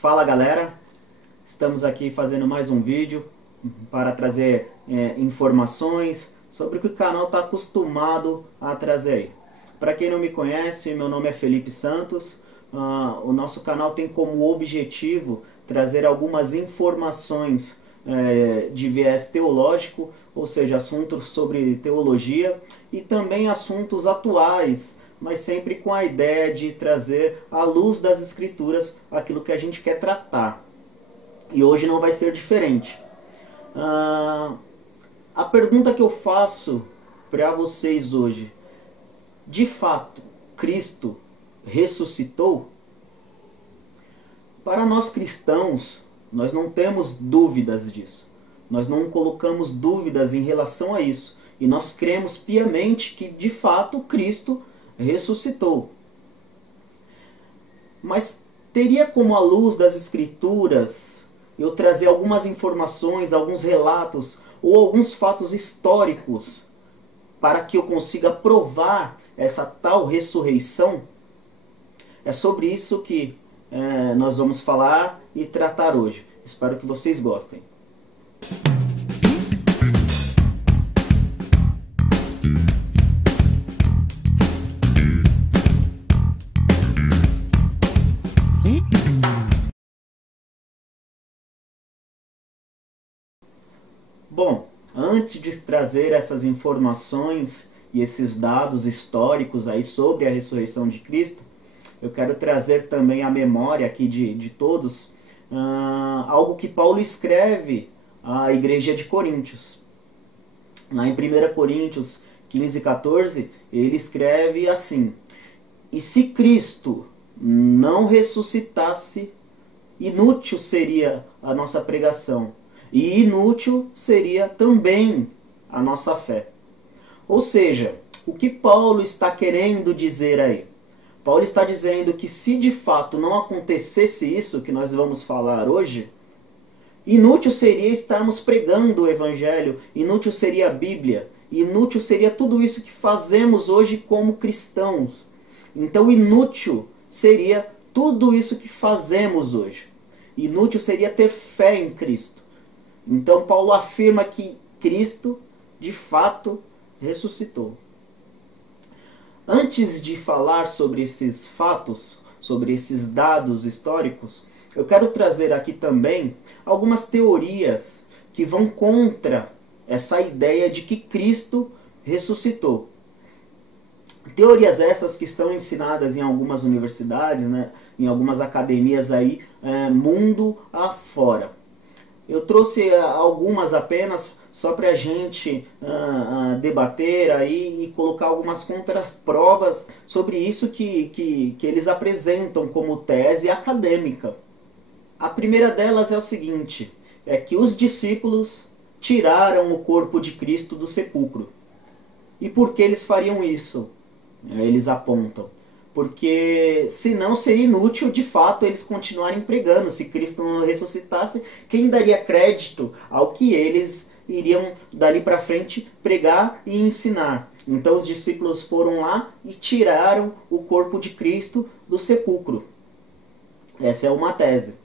Fala galera, estamos aqui fazendo mais um vídeo para trazer informações sobre o que o canal está acostumado a trazer aí. Para quem não me conhece, meu nome é Felipe Santos. O nosso canal tem como objetivo trazer algumas informações de viés teológico, ou seja, assuntos sobre teologia e também assuntos atuais, mas sempre com a ideia de trazer à luz das escrituras aquilo que a gente quer tratar. E hoje não vai ser diferente. A pergunta que eu faço para vocês hoje: de fato, Cristo ressuscitou? Para nós cristãos, nós não temos dúvidas disso. Nós não colocamos dúvidas em relação a isso. E nós cremos piamente que, de fato, Cristo ressuscitou. Mas teria como, à luz das Escrituras, eu trazer algumas informações, alguns relatos ou alguns fatos históricos para que eu consiga provar essa tal ressurreição? É sobre isso que nós vamos falar e tratar hoje. Espero que vocês gostem. Bom, antes de trazer essas informações e esses dados históricos aí sobre a ressurreição de Cristo, eu quero trazer também à memória aqui de todos algo que Paulo escreve à igreja de Coríntios. Lá em 1 Coríntios 15, 14, ele escreve assim: e se Cristo não ressuscitasse, inútil seria a nossa pregação, e inútil seria também a nossa fé. Ou seja, o que Paulo está querendo dizer aí? Paulo está dizendo que se de fato não acontecesse isso que nós vamos falar hoje, inútil seria estarmos pregando o Evangelho, inútil seria a Bíblia, inútil seria tudo isso que fazemos hoje como cristãos. Então inútil seria tudo isso que fazemos hoje. Inútil seria ter fé em Cristo. Então Paulo afirma que Cristo, de fato, ressuscitou. Antes de falar sobre esses fatos, sobre esses dados históricos, eu quero trazer aqui também algumas teorias que vão contra essa ideia de que Cristo ressuscitou. Teorias essas que estão ensinadas em algumas universidades, né, em algumas academias aí, mundo afora. Eu trouxe algumas apenas só para a gente debater aí e colocar algumas contraprovas sobre isso que eles apresentam como tese acadêmica. A primeira delas é o seguinte: é que os discípulos tiraram o corpo de Cristo do sepulcro. E por que eles fariam isso? Eles apontam. Porque senão seria inútil de fato eles continuarem pregando. Se Cristo não ressuscitasse, quem daria crédito ao que eles iriam dali para frente pregar e ensinar? Então os discípulos foram lá e tiraram o corpo de Cristo do sepulcro. Essa é uma tese.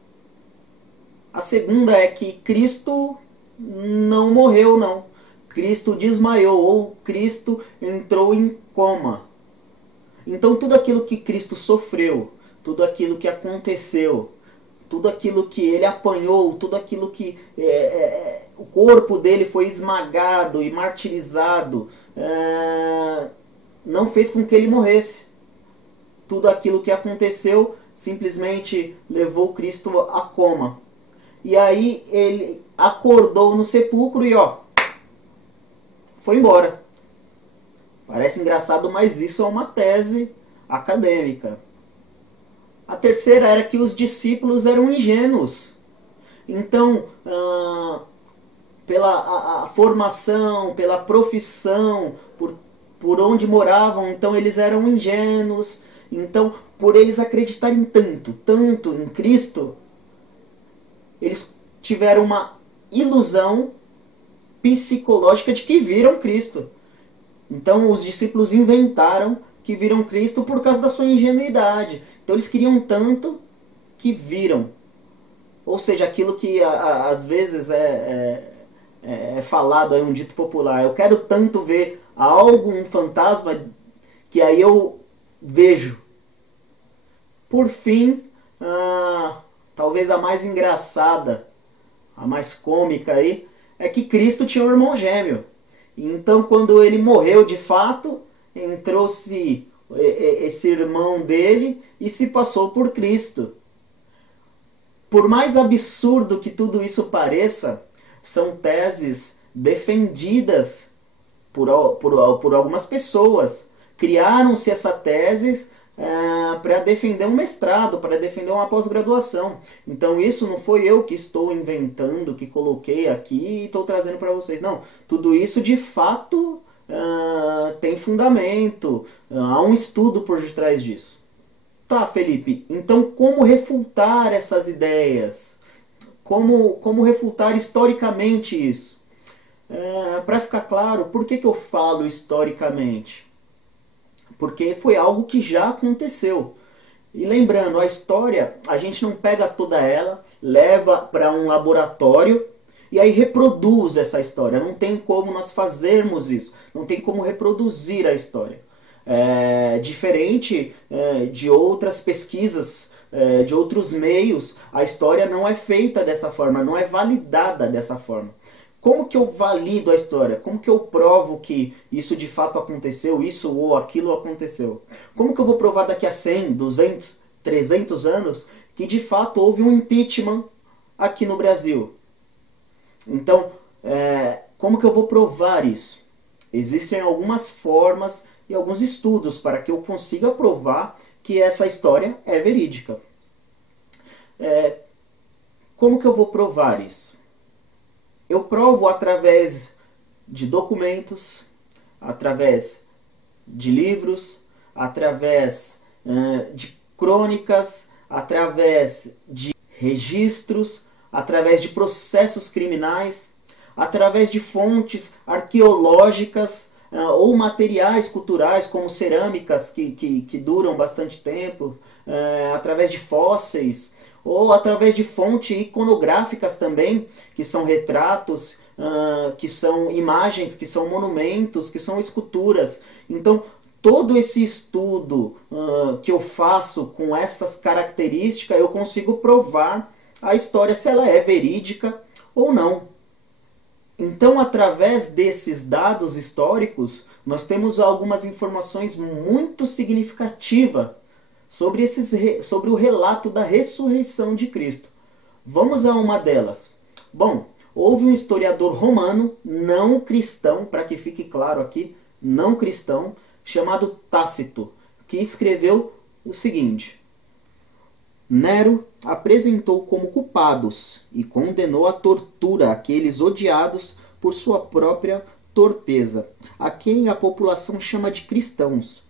A segunda é que Cristo não morreu, não. Cristo desmaiou ou Cristo entrou em coma. Então tudo aquilo que Cristo sofreu, tudo aquilo que aconteceu, tudo aquilo que ele apanhou, tudo aquilo que o corpo dele foi esmagado e martirizado, não fez com que ele morresse. Tudo aquilo que aconteceu simplesmente levou Cristo a coma. E aí ele acordou no sepulcro e foi embora. Parece engraçado, mas isso é uma tese acadêmica. A terceira era que os discípulos eram ingênuos. Então, pela formação, pela profissão, por onde moravam, então eles eram ingênuos. Então, por eles acreditarem tanto em Cristo, eles tiveram uma ilusão psicológica de que viram Cristo. Então os discípulos inventaram que viram Cristo por causa da sua ingenuidade. Então eles queriam tanto que viram. Ou seja, aquilo que às vezes é falado, é um dito popular. Eu quero tanto ver algo, um fantasma, que aí eu vejo. Por fim, talvez a mais engraçada, a mais cômica aí, é que Cristo tinha um irmão gêmeo. Então, quando ele morreu de fato, entrou-se esse irmão dele e se passou por Cristo. Por mais absurdo que tudo isso pareça, são teses defendidas por algumas pessoas. Criaram-se essa tese para defender um mestrado, para defender uma pós-graduação. Então isso não foi eu que estou inventando, que coloquei aqui e estou trazendo para vocês. Não, tudo isso de fato tem fundamento, há um estudo por detrás disso. Tá, Felipe, então como refutar essas ideias? Como refutar historicamente isso? Para ficar claro, por que eu falo historicamente? Porque foi algo que já aconteceu. E lembrando, a história, a gente não pega toda ela, leva para um laboratório e aí reproduz essa história. Não tem como nós fazermos isso. Não tem como reproduzir a história. Diferente de outras pesquisas, de outros meios, a história não é feita dessa forma, não é validada dessa forma. Como que eu valido a história? Como que eu provo que isso de fato aconteceu, isso ou aquilo aconteceu? Como que eu vou provar daqui a 100, 200, 300 anos que de fato houve um impeachment aqui no Brasil? Então, como que eu vou provar isso? Existem algumas formas e alguns estudos para que eu consiga provar que essa história é verídica. Como que eu vou provar isso? Eu provo através de documentos, através de livros, através de crônicas, através de registros, através de processos criminais, através de fontes arqueológicas ou materiais culturais como cerâmicas que duram bastante tempo, através de fósseis, ou através de fontes iconográficas também, que são retratos, que são imagens, que são monumentos, que são esculturas. Então, todo esse estudo que eu faço com essas características, eu consigo provar a história se ela é verídica ou não. Então, através desses dados históricos, nós temos algumas informações muito significativas sobre o relato da ressurreição de Cristo. Vamos a uma delas. Bom, houve um historiador romano, não cristão, para que fique claro aqui, não cristão, chamado Tácito, que escreveu o seguinte: Nero apresentou como culpados e condenou à tortura aqueles odiados por sua própria torpeza, a quem a população chama de cristãos.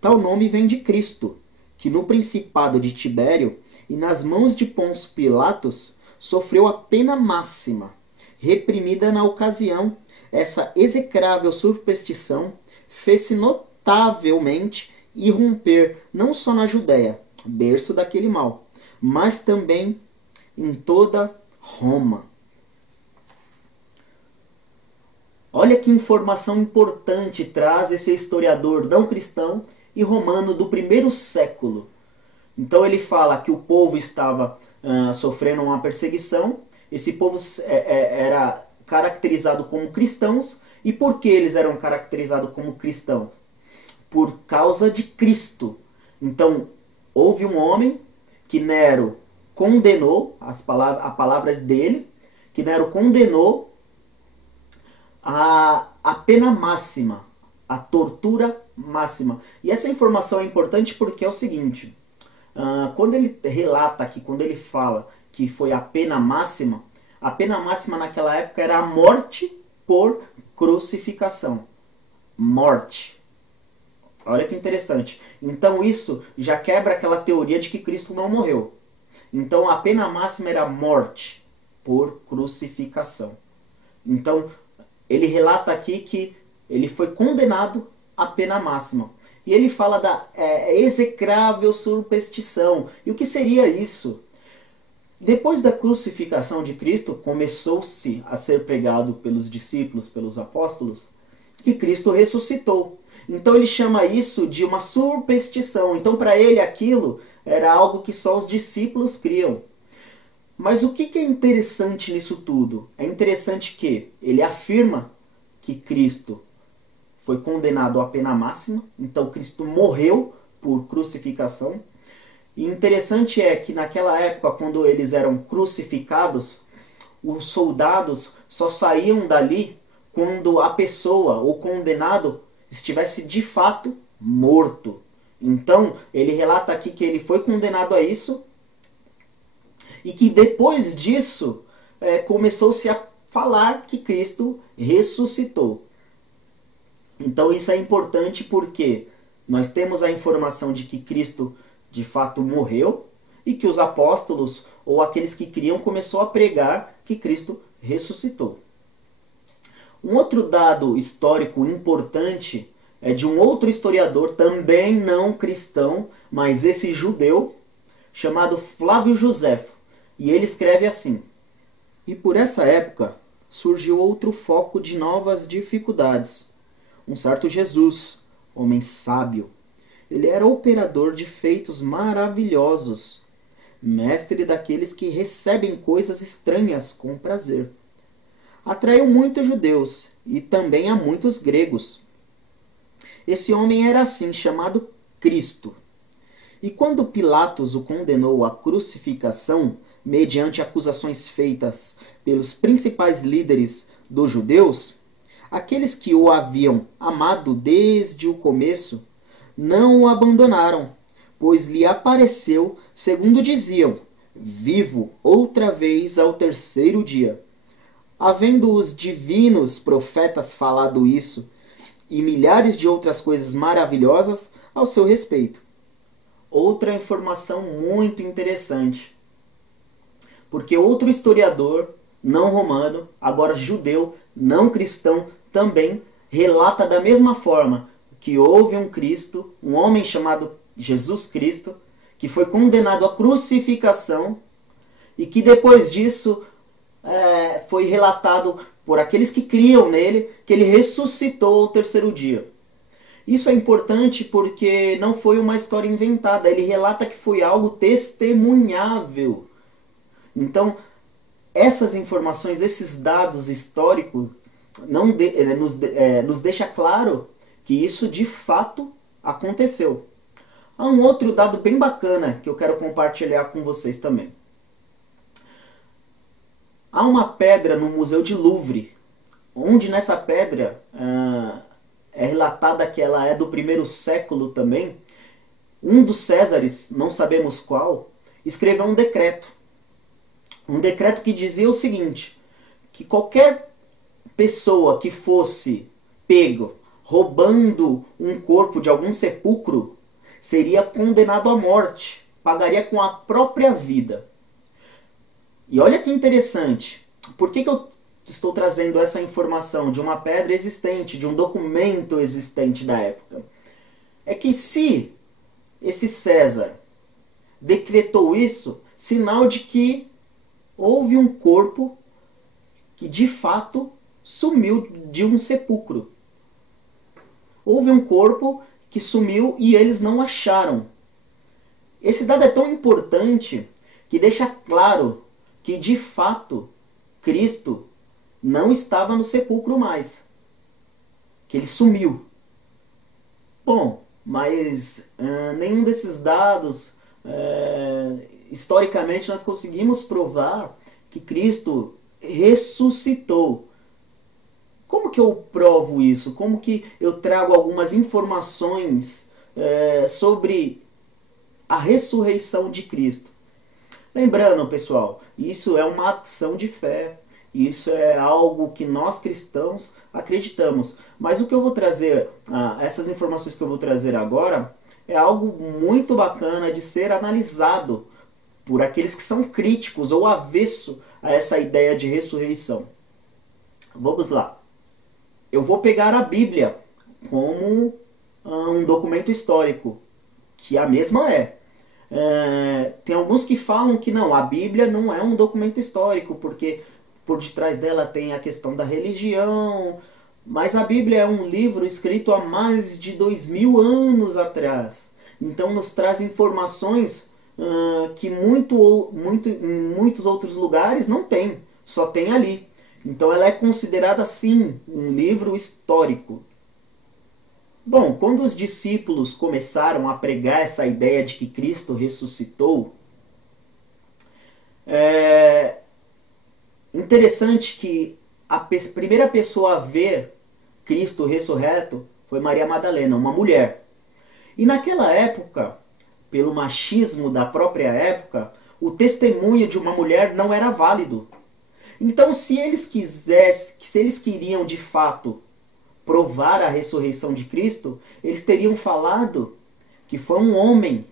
Tal nome vem de Cristo, que no principado de Tibério e nas mãos de Pôncio Pilatos sofreu a pena máxima. Reprimida na ocasião, essa execrável superstição fez-se notavelmente irromper não só na Judéia, berço daquele mal, mas também em toda Roma. Olha que informação importante traz esse historiador não cristão e romano do primeiro século. Então ele fala que o povo estava sofrendo uma perseguição, esse povo era caracterizado como cristãos. E por que eles eram caracterizados como cristãos? Por causa de Cristo. Então, houve um homem que Nero condenou, a palavra dele, que Nero condenou a pena máxima, a tortura máxima. E essa informação é importante porque é o seguinte, quando ele relata aqui, quando ele fala que foi a pena máxima naquela época era a morte por crucificação. Morte. Olha que interessante. Então isso já quebra aquela teoria de que Cristo não morreu. Então a pena máxima era morte por crucificação. Então ele relata aqui que ele foi condenado à pena máxima. E ele fala da execrável superstição. E o que seria isso? Depois da crucificação de Cristo, começou-se a ser pregado pelos discípulos, pelos apóstolos, que Cristo ressuscitou. Então ele chama isso de uma superstição. Então para ele aquilo era algo que só os discípulos criam. Mas o que é interessante nisso tudo? É interessante que ele afirma que Cristo foi condenado à pena máxima, então Cristo morreu por crucificação. E interessante é que naquela época, quando eles eram crucificados, os soldados só saíam dali quando a pessoa, o condenado, estivesse de fato morto. Então, ele relata aqui que ele foi condenado a isso e que depois disso começou-se a falar que Cristo ressuscitou. Então isso é importante porque nós temos a informação de que Cristo de fato morreu e que os apóstolos ou aqueles que criam começou a pregar que Cristo ressuscitou. Um outro dado histórico importante é de um outro historiador, também não cristão, mas esse judeu, chamado Flávio Joséfo. E ele escreve assim: e por essa época surgiu outro foco de novas dificuldades. Um certo Jesus, homem sábio. Ele era operador de feitos maravilhosos, mestre daqueles que recebem coisas estranhas com prazer. Atraiu muitos judeus e também a muitos gregos. Esse homem era assim, chamado Cristo. E quando Pilatos o condenou à crucificação, mediante acusações feitas pelos principais líderes dos judeus, aqueles que o haviam amado desde o começo não o abandonaram, pois lhe apareceu, segundo diziam, vivo outra vez ao terceiro dia. Havendo os divinos profetas falado isso, e milhares de outras coisas maravilhosas ao seu respeito. Outra informação muito interessante, porque outro historiador, não romano, agora judeu, não cristão, também relata da mesma forma que houve um Cristo, um homem chamado Jesus Cristo, que foi condenado à crucificação e que depois disso foi relatado por aqueles que criam nele que ele ressuscitou ao terceiro dia. Isso é importante porque não foi uma história inventada, ele relata que foi algo testemunhável. Então, essas informações, esses dados históricos, nos deixa claro que isso de fato aconteceu. Há um outro dado bem bacana que eu quero compartilhar com vocês também. Há uma pedra no Museu de Louvre, onde nessa pedra é relatada que ela é do primeiro século também. Um dos Césares, não sabemos qual, escreveu um decreto. Um decreto que dizia o seguinte, que qualquer pessoa que fosse pego roubando um corpo de algum sepulcro seria condenado à morte, pagaria com a própria vida. E olha que interessante, por que eu estou trazendo essa informação de uma pedra existente, de um documento existente da época? É que se esse César decretou isso, sinal de que houve um corpo que de fato sumiu de um sepulcro. Houve um corpo que sumiu e eles não acharam. Esse dado é tão importante que deixa claro que de fato Cristo não estava no sepulcro mais. Que ele sumiu. Bom, mas nenhum desses dados, historicamente, nós conseguimos provar que Cristo ressuscitou. Como que eu provo isso? Como que eu trago algumas informações sobre a ressurreição de Cristo? Lembrando, pessoal, isso é uma ação de fé. Isso é algo que nós cristãos acreditamos. Mas o que eu vou trazer, essas informações que eu vou trazer agora, é algo muito bacana de ser analisado por aqueles que são críticos ou avesso a essa ideia de ressurreição. Vamos lá. Eu vou pegar a Bíblia como um documento histórico, que a mesma é. Tem alguns que falam que não, a Bíblia não é um documento histórico, porque por detrás dela tem a questão da religião, mas a Bíblia é um livro escrito há mais de 2000 anos atrás. Então nos traz informações que em muitos outros lugares não tem, só tem ali. Então ela é considerada sim um livro histórico. Bom, quando os discípulos começaram a pregar essa ideia de que Cristo ressuscitou, é interessante que a primeira pessoa a ver Cristo ressurreto foi Maria Madalena, uma mulher. E naquela época, pelo machismo da própria época, o testemunho de uma mulher não era válido. Então, se eles queriam de fato provar a ressurreição de Cristo, eles teriam falado que foi um homem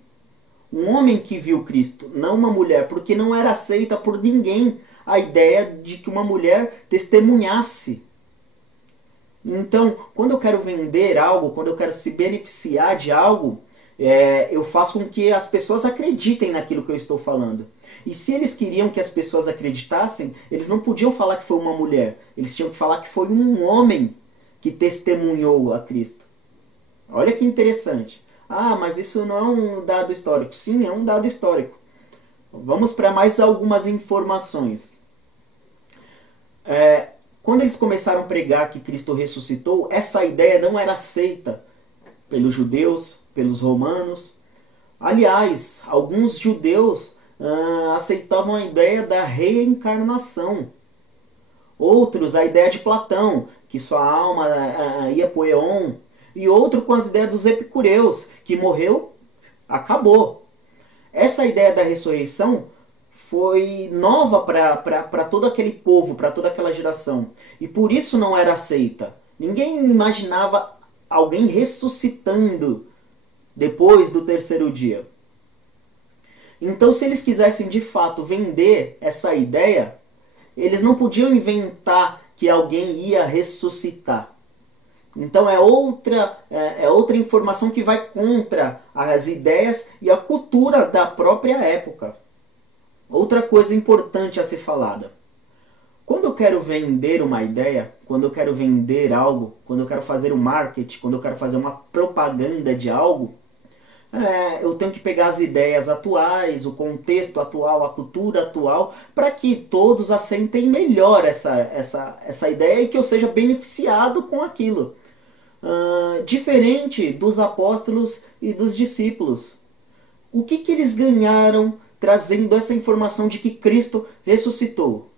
que viu Cristo, não uma mulher, porque não era aceita por ninguém a ideia de que uma mulher testemunhasse. Então, quando eu quero vender algo, quando eu quero se beneficiar de algo, eu faço com que as pessoas acreditem naquilo que eu estou falando. E se eles queriam que as pessoas acreditassem, eles não podiam falar que foi uma mulher. Eles tinham que falar que foi um homem que testemunhou a Cristo. Olha que interessante. Ah, mas isso não é um dado histórico. Sim, é um dado histórico. Vamos para mais algumas informações. Quando eles começaram a pregar que Cristo ressuscitou, essa ideia não era aceita pelos judeus, pelos romanos. Aliás, alguns judeus aceitavam a ideia da reencarnação. Outros, a ideia de Platão, que sua alma ia para o Éon. E outro com as ideias dos epicureus, que morreu, acabou. Essa ideia da ressurreição foi nova para todo aquele povo, para toda aquela geração. E por isso não era aceita. Ninguém imaginava alguém ressuscitando depois do terceiro dia. Então, se eles quisessem de fato vender essa ideia, eles não podiam inventar que alguém ia ressuscitar. Então é outra informação que vai contra as ideias e a cultura da própria época. Outra coisa importante a ser falada. Quando eu quero vender uma ideia, quando eu quero vender algo, quando eu quero fazer um marketing, quando eu quero fazer uma propaganda de algo, eu tenho que pegar as ideias atuais, o contexto atual, a cultura atual, para que todos assentem melhor essa ideia e que eu seja beneficiado com aquilo. Diferente dos apóstolos e dos discípulos. O que eles ganharam trazendo essa informação de que Cristo ressuscitou?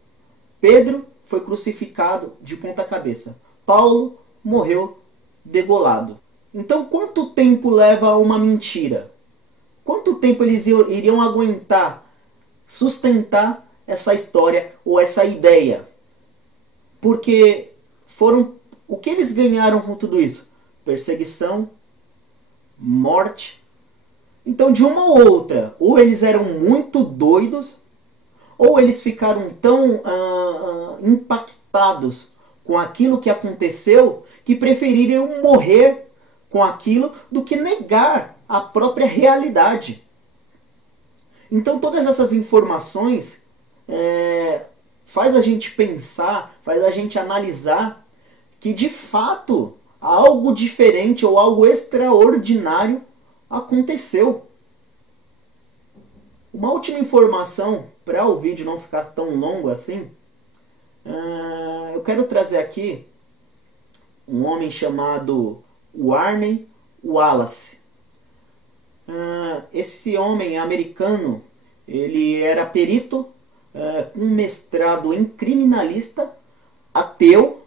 Pedro foi crucificado de ponta cabeça. Paulo morreu degolado. Então, quanto tempo leva uma mentira? Quanto tempo eles iriam aguentar, sustentar essa história ou essa ideia? Porque o que eles ganharam com tudo isso? Perseguição, morte. Então, de uma ou outra, ou eles eram muito doidos, ou eles ficaram tão impactados com aquilo que aconteceu que preferiram morrer com aquilo do que negar a própria realidade. Então todas essas informações faz a gente pensar, faz a gente analisar que de fato algo diferente ou algo extraordinário aconteceu. Uma última informação, para o vídeo não ficar tão longo assim, eu quero trazer aqui um homem chamado Warner Wallace. Esse homem americano, ele era perito, com mestrado em criminalista, ateu,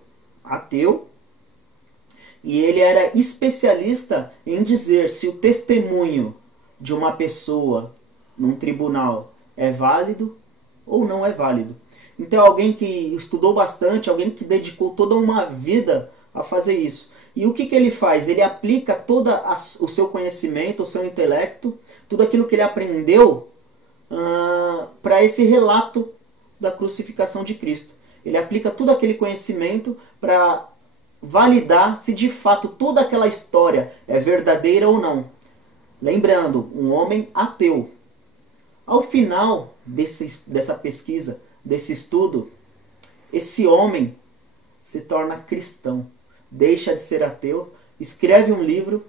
e ele era especialista em dizer se o testemunho de uma pessoa num tribunal é válido ou não é válido. Então alguém que estudou bastante, alguém que dedicou toda uma vida a fazer isso. E o que ele faz? Ele aplica todo o seu conhecimento, o seu intelecto, tudo aquilo que ele aprendeu para esse relato da crucificação de Cristo. Ele aplica todo aquele conhecimento para validar se de fato toda aquela história é verdadeira ou não. Lembrando, um homem ateu. Ao final dessa pesquisa, desse estudo, esse homem se torna cristão, deixa de ser ateu, escreve um livro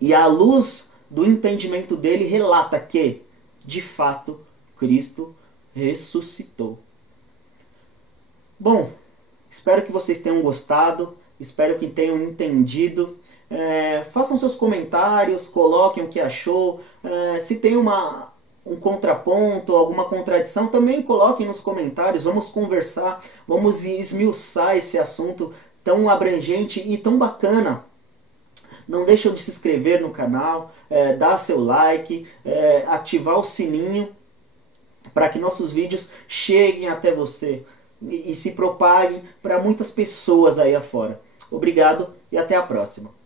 e, à luz do entendimento dele, relata que, de fato, Cristo ressuscitou. Bom, espero que vocês tenham gostado, espero que tenham entendido. Façam seus comentários, coloquem o que achou. Se tem um contraponto, alguma contradição, também coloquem nos comentários. Vamos conversar, vamos esmiuçar esse assunto tão abrangente e tão bacana. Não deixem de se inscrever no canal, dar seu like, ativar o sininho para que nossos vídeos cheguem até você e se propaguem para muitas pessoas aí afora. Obrigado e até a próxima.